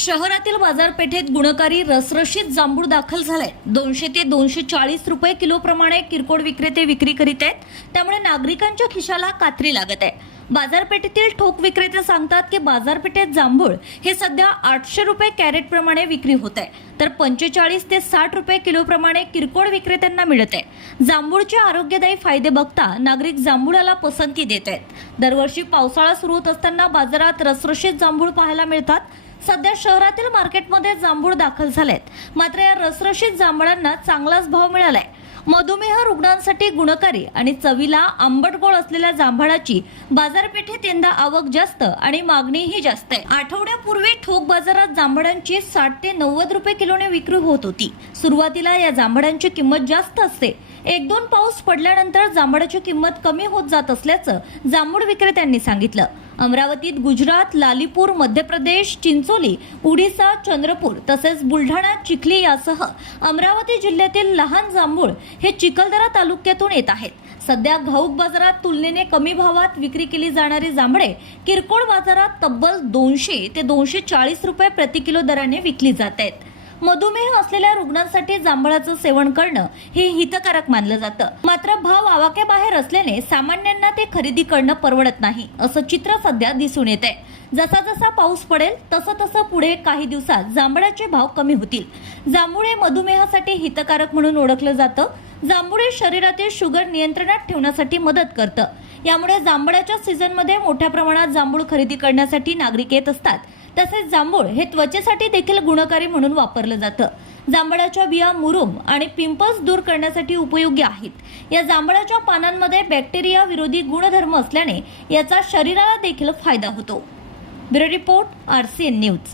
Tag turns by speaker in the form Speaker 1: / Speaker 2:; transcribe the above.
Speaker 1: शहरातील बाजारपेठेत गुणकारी रसरशीत जांभूळ दाखल झालाय. दोनशे ते दोनशे चाळीस रुपये किलो प्रमाणे किरकोळ विक्रेते विक्री करीत आहेत. त्यामुळे नागरिकांच्या खिशाला कात्री लागत आहे. बाजारपेठेतील ठोक विक्रेते सांगतात की बाजारपेठेत जांभूळ हे सध्या आठशे रुपये कॅरेट प्रमाणे विक्री होत आहे. तर पंचेचाळीस ते साठ रुपये किलो प्रमाणे किरकोळ विक्रेत्यांना मिळत आहे. जांभूळचे आरोग्यदायी फायदे बघता नागरिक जांभूळाला पसंती देत आहेत. दरवर्षी पावसाळा सुरू होत असताना बाजारात रसरशीत जांभूळ पाहायला मिळतात. सध्या शहरातील मार्केटमध्ये जांभूळ दाखल झालेत. मात्र या रसरशीत जांभळांना चांगलाच भाव मिळालाय. मधुमेह रुग्णांसाठी गुणकारी आणि चवीला आंबट गोळ असलेल्या जांभळाची बाजारपेठेत यंदा आवक जास्त आणि मागणीही जास्त आहे. आठवड्यापूर्वी ठोक बाजारात जांभळांची साठ ते नव्वद रुपये किलोने विक्री होत होती. सुरुवातीला या जांभळांची किंमत जास्त असते. एक दोन पाऊस पडल्यानंतर जांभळाची किंमत कमी होत जात असल्याचं जांभूळ विक्रेत्यांनी सांगितलं. अमरावतीत गुजरात लालीपूर मध्य प्रदेश चिंचोली उडीसा चंद्रपूर तसेच बुलढाणा चिखली यासह अमरावती जिल्ह्यातील लहान जांभूळ हे चिखलदरा तालुक्यातून येत आहेत. सध्या घाऊक बाजारात तुलनेने कमी भावात विक्री केली जाणारी जांभळे किरकोळ बाजारात तब्बल दोनशे ते दोनशे चाळीस रुपये प्रति किलो दराने विकली जात आहेत. मधुमेह असलेल्या रुग्णांसाठी जांभळाचं सेवन करणं हे हितकारक मानलं जातं. मात्र भाव आवाक्याबाहेर असल्याने सामान्यांना ते खरेदी करणं परवडत नाही असं चित्र सध्या दिसून येत आहे जसा जसा पाऊस पडेल तसं तसं पुढे काही दिवसात जांभळाचे भाव कमी होतील. जांभूळे मधुमेहासाठी हितकारक म्हणून ओळखलं जातं. जांभुळे शरीरातील शुगर नियंत्रणात ठेवण्यासाठी मदत करतं. यामुळे जांभळाच्या सीझनमध्ये मोठ्या प्रमाणात जांभूळ खरेदी करण्यासाठी नागरिक येत असतात. तसेच जांभूळ हे त्वचेसाठी देखील गुणकारी म्हणून वापरलं जातं. जांभळाच्या बिया मुरुम आणि पिंपल्स दूर करण्यासाठी उपयोगी आहेत. या जांभळाच्या पानांमध्ये बॅक्टेरिया विरोधी गुणधर्म असल्याने याचा शरीराला देखील फायदा होतो. Bureau report N news.